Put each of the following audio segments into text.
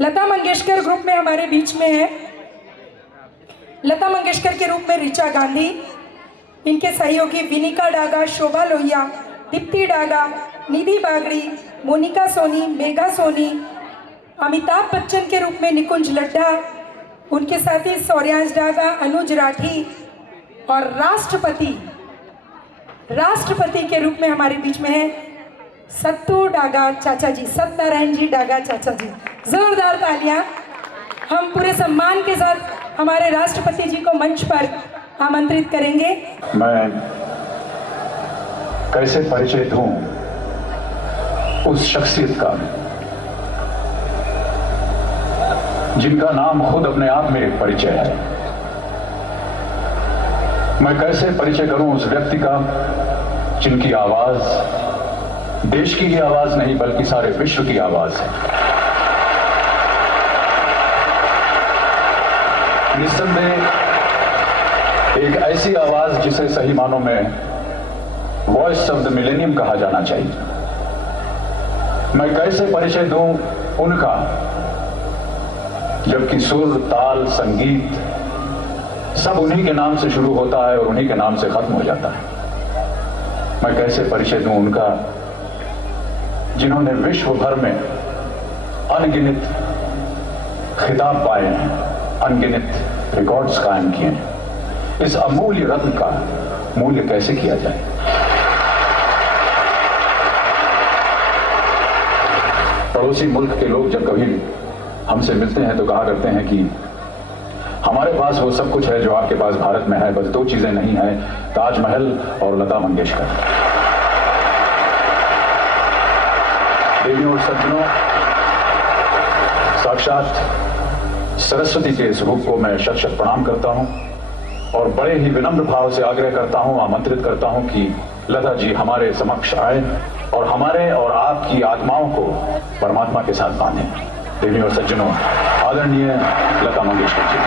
Lata Mangeshkar group में हमारे बीच में है। लता मंगेशकर के रूप में ऋचा गांधी, इनके सहयोगी विनिका डागा, शोभा लोहिया, दीप्ति डागा, निधि बागड़ी, मोनिका सोनी, मेघा सोनी। अमिताभ बच्चन के रूप में निकुंज लड्ढा, उनके साथी सौर्यांश डागा, अनुज राठी। और राष्ट्रपति के रूप में हमारे बीच में है सत्तू डागा चाचा जी, सत्यनारायण जी डागा चाचा जी। जोरदार तालियां। हम पूरे सम्मान के साथ हमारे राष्ट्रपति जी को मंच पर आमंत्रित करेंगे। मैं कैसे परिचय दूं उस शख्सियत का जिनका नाम खुद अपने आप में एक परिचय है। मैं कैसे परिचय करूं उस व्यक्ति का जिनकी आवाज देश की ही आवाज नहीं बल्कि सारे विश्व की आवाज है। निस्संदेह एक ऐसी आवाज जिसे सही मानों में वॉइस ऑफ द मिलेनियम कहा जाना चाहिए। मैं कैसे परिचय दूं उनका जबकि सुर, ताल, संगीत सब उन्हीं के नाम से शुरू होता है और उन्हीं के नाम से खत्म हो जाता है। मैं कैसे परिचय दूं उनका जिन्होंने विश्व भर में अनगिनत खिताब पाए हैं, अनगिनत रिकॉर्ड्स कायम किए हैं। इस अमूल्य रत्न का मूल्य कैसे किया जाए। पड़ोसी मुल्क के लोग जब कभी हमसे मिलते हैं तो कहा करते हैं कि हमारे पास वो सब कुछ है जो आपके पास भारत में है, बस दो चीजें नहीं है, ताजमहल और लता मंगेशकर। देवियों और सज्जनों, साक्षात सरस्वती के इस रूप को मैं शत शत प्रणाम करता हूं और बड़े ही विनम्र भाव से आग्रह करता हूं, आमंत्रित करता हूं कि लता जी हमारे समक्ष आए और हमारे और आपकी आत्माओं को परमात्मा के साथ बांधें। देवियों और सज्जनों, आदरणीय लता मंगेशकर जी।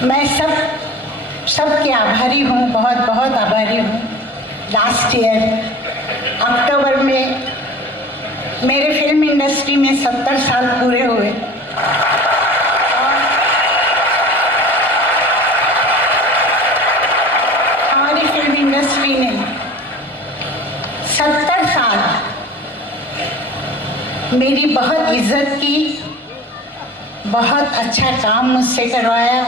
मैं सबके आभारी हूँ, बहुत बहुत आभारी हूँ। लास्ट ईयर अक्टूबर में मेरे फिल्म इंडस्ट्री में 70 साल पूरे हुए। हमारी फिल्म इंडस्ट्री ने 70 साल मेरी बहुत इज्जत की, बहुत अच्छा काम मुझसे करवाया।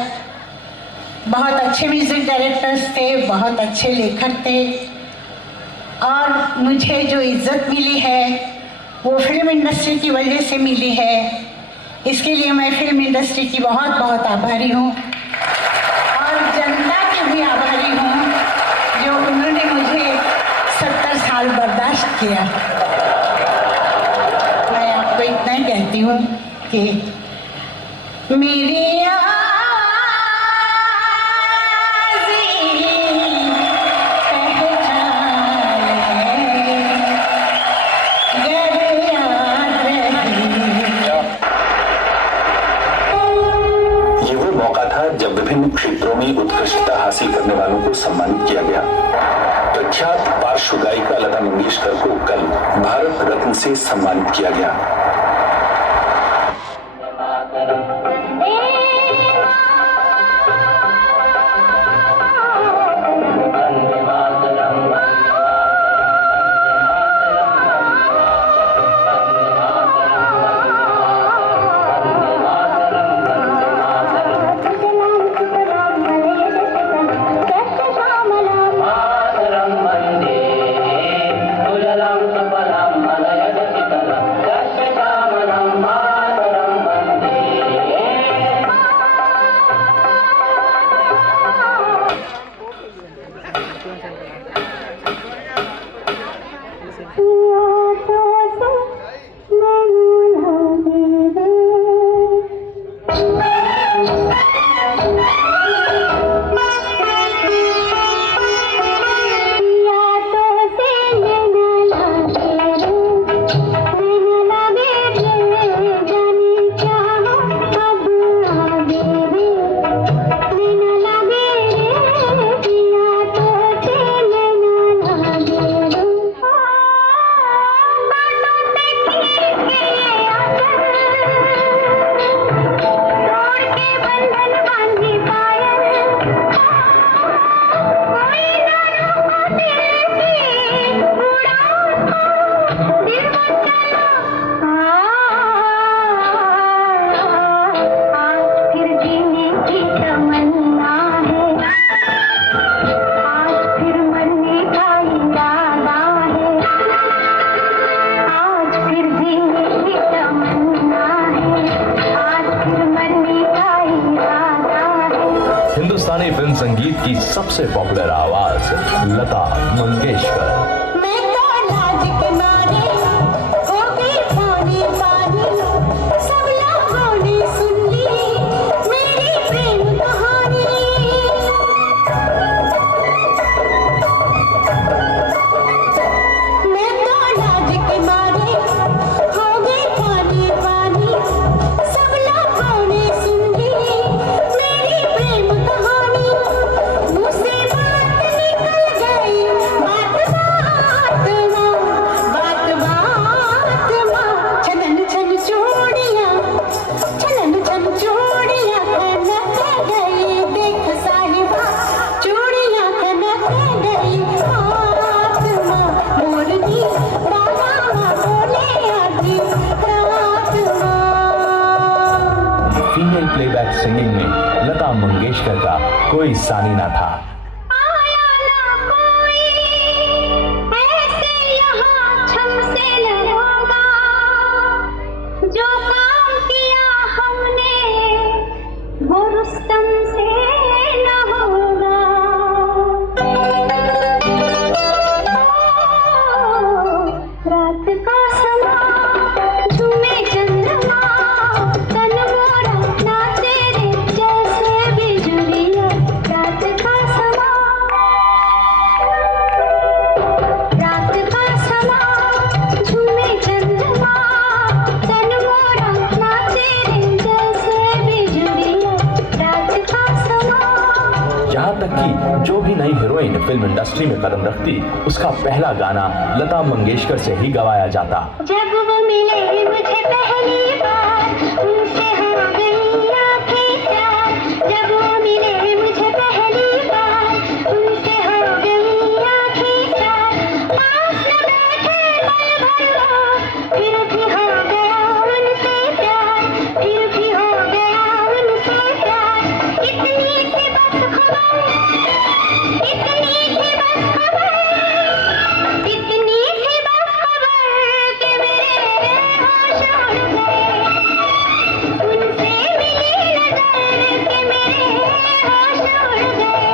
बहुत अच्छे म्यूजिक डायरेक्टर्स थे, बहुत अच्छे लेखक थे और मुझे जो इज्जत मिली है वो फिल्म इंडस्ट्री की वजह से मिली है। इसके लिए मैं फिल्म इंडस्ट्री की बहुत बहुत आभारी हूँ और जनता की भी आभारी हूँ जो उन्होंने मुझे 70 साल बर्दाश्त किया। मैं आपको इतना ही कहती हूँ कि मेरी जब विभिन्न क्षेत्रों में उत्कृष्टता हासिल करने वालों को सम्मानित किया गया। प्रख्यात पार्श्व गायिका लता मंगेशकर को कल भारत रत्न से सम्मानित किया गया। Malam, हिंदुस्तानी फिल्म संगीत की सबसे पॉपुलर आवाज Lata Mangeshkar. Female playback singing में लता मंगेशकर का कोई सानी ना था। जो काम किया हमने वो रुस्तम से न होगा। रात का समा झूमे चंद्रमा तन मोरा नाचे रे जैसे बिजलियां। रात का समा झूमे चंद्रमा तन मोरा नाचे रे जैसे बिजलियां। रात का समा। यहाँ तक कि जो भी नई हीरोइन फिल्म इंडस्ट्री में कदम रखती, उसका पहला गाना लता मंगेशकर से ही गवाया जाता। जब वो मिले मुझे पहली बार उनसे हो गई आँखें प्यार। जब वो मिले मुझे पहली बार उनसे हो गई आँखें प्यार। पास न बैठे पल भर वो फिर भी हो गया उनसे प्यार। फिर भी हो गया उनसे प्यार। इतनी सी बस खबर, इतनी सी बस खबर, इतनी सी बस खबर कि मेरे होश उड़ गए। उनसे मिली नजर कि मेरे होश उड़ गए।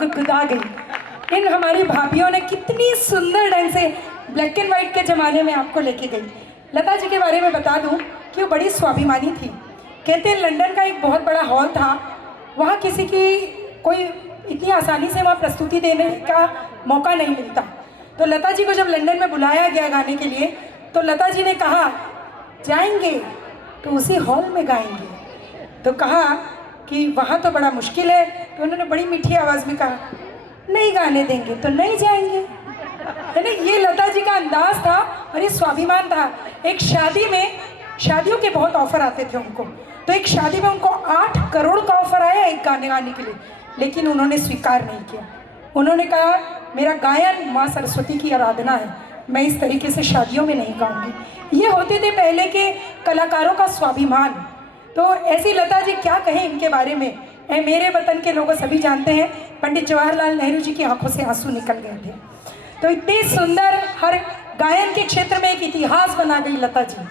गुदगुदा गई। इन हमारी भाभियों ने कितनी सुंदर ढंग से ब्लैक एंड वाइट के ज़माने में आपको लेके गई। लता जी के बारे में बता दूं कि वो बड़ी स्वाभिमानी थी। कहते हैं लंदन का एक बहुत बड़ा हॉल था, वहाँ किसी की कोई इतनी आसानी से वहाँ प्रस्तुति देने का मौका नहीं मिलता। तो लता जी को जब लंदन में बुलाया गया गाने के लिए, तो लता जी ने कहा जाएंगे तो उसी हॉल में गाएंगे। तो कहा कि वहाँ तो बड़ा मुश्किल है। तो उन्होंने बड़ी मीठी आवाज़ में कहा नहीं गाने देंगे तो नहीं जाएंगे। यानी ये लता जी का अंदाज था और ये स्वाभिमान था। एक शादी में, शादियों के बहुत ऑफर आते थे उनको, तो एक शादी में उनको 8 करोड़ का ऑफर आया एक गाने गाने के लिए, लेकिन उन्होंने स्वीकार नहीं किया। उन्होंने कहा मेरा गायन माँ सरस्वती की आराधना है, मैं इस तरीके से शादियों में नहीं गाऊंगी। ये होते थे पहले के कलाकारों का स्वाभिमान। तो ऐसी लता जी क्या कहें इनके बारे में। मेरे वतन के लोग सभी जानते हैं, पंडित जवाहरलाल नेहरू जी की आंखों से आंसू निकल गए थे। तो इतनी सुंदर हर गायन के क्षेत्र में एक इतिहास बना गई लता जी।